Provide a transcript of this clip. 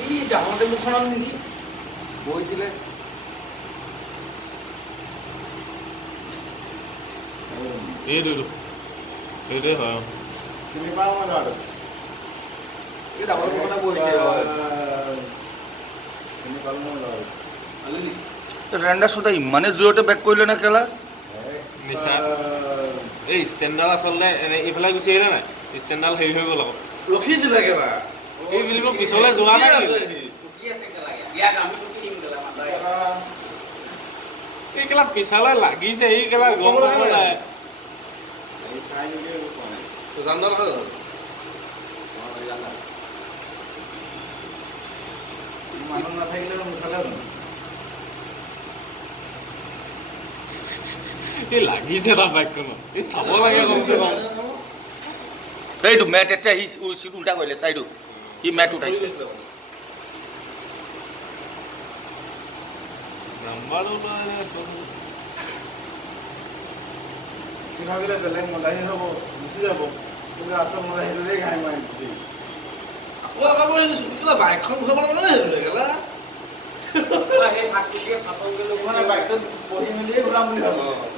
এই ডাঙৰতে মুখনত নেকি বহিছিলে এইটো সেইটোৱে হয় চিনি পাওঁ মই ল'ৰাটো এই ডাঙৰ মুখতে বহিছে চিনি পালোঁ মই ল'ৰাটো ৰেণ্ডাৰ শ্বুটে ইমানে জোৰতে বেক কৰিলে নে কেলা নিচা এই ষ্টেণ্ডাৰ্ড আচলতে এনে এইফালে গুচি আহিলে নাই ষ্টেণ্ডাৰ্ড হেৰি হৈ গ'ল আকৌ ৰখিছিলে কেলা এই বুলিব পিছলৈ যোৱা নাই এই কেলা পিছলৈ লাগিছে এই কেলা গম পাব নাই জানো নহয় মানুহ নাথাকিলে মুঠালে এই লাগিছে তাৰ বাইকখনত এই চাব লাগে কমচে কম এইটো মেট এতিয়া সি চিট উল্টা কৰিলে চাইডো সি মেট উঠাইছে নাম্বাৰটো সি ভাবিলে বেলেগ মদাহী হ'ব গুচি যাব কিন্তু আচল মদাহীটোৰে ঘাই মাৰি গুচি আকৌ লগাব কিবা বাইকখন উঠাব নালাগে কেলা মানে বাইকটোত বহি মেলিয়ে ঘূৰাম বুলি ভাবিছে